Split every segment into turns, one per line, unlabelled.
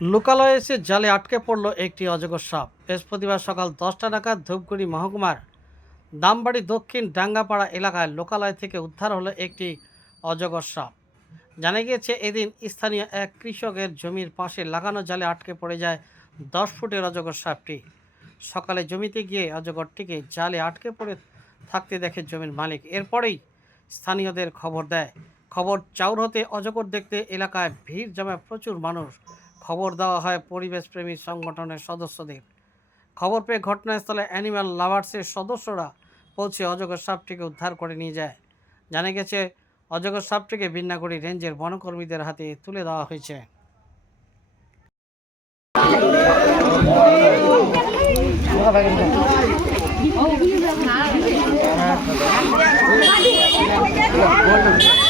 লোকালয়ে এসে জালে আটকে পড়ল একটি অজগর সাপ। বৃহস্পতিবার সকাল দশটা নাগাদ ধূপগুড়ি মহকুমার দামবাড়ি দক্ষিণ ডাঙ্গাপাড়া এলাকায় লোকালয় থেকে উদ্ধার হলো একটি অজগর সাপ। জানা গিয়েছে, এদিন স্থানীয় এক কৃষকের জমির পাশে লাগানো জালে আটকে পড়ে যায় দশ ফুটের অজগর সাপটি। সকালে জমিতে গিয়ে অজগরটিকে জালে আটকে পড়ে থাকতে দেখে জমির মালিক এরপরেই স্থানীয়দের খবর দেয়। খবর চাউর হতে অজগর দেখতে এলাকায় ভিড় জমায় প্রচুর মানুষ খবর দেওয়া হয় পরিবেশপ্রেমী সংগঠনের সদস্যদের। খবর পেয়ে ঘটনাস্থলে অ্যানিম্যাল লাভার্সের সদস্যরা পৌঁছে অজগর সাপটিকে উদ্ধার করে নিয়ে যায়। জানা গেছে, অজগর সাপটিকে বিন্নাগুড়ি রেঞ্জের বনকর্মীদের হাতে তুলে দেওয়া হয়েছে।
এইমাক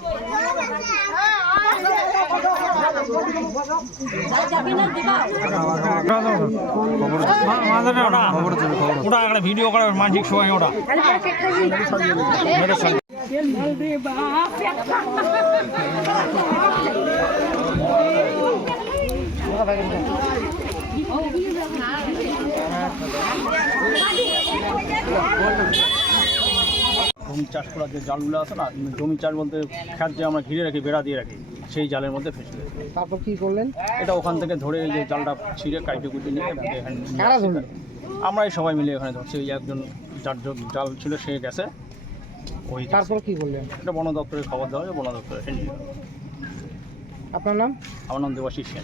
ওটা একটা ভিডিও করে মানসিক সময় ওটা জমি চাষ করার যে জালগুলো আছে না, জমি চাষ বলতে খ্যাত যে আমরা ঘিরে রাখি, বেড়া দিয়ে রাখি সেই জালের মধ্যে ফেসে গেছে।
তারপর কি করলেন?
এটা ওখান থেকে ধরে এই যে জালটা ছিঁড়ে কাইটে কুটে নিয়ে এখানে এখানে নিয়ে
কারা
আসি। আমরাই সবাই মিলে এখানে ধরছি। ওই একজন যার জ- জাল ছিল সে গেছে। ওই
তারপর কি করলেন?
এটা বন দপ্তরে খবর দেওয়া হয় বন দপ্তরে এসে নিয়ে।
আপনার নাম?
আমার নাম দেবাশিস সেন।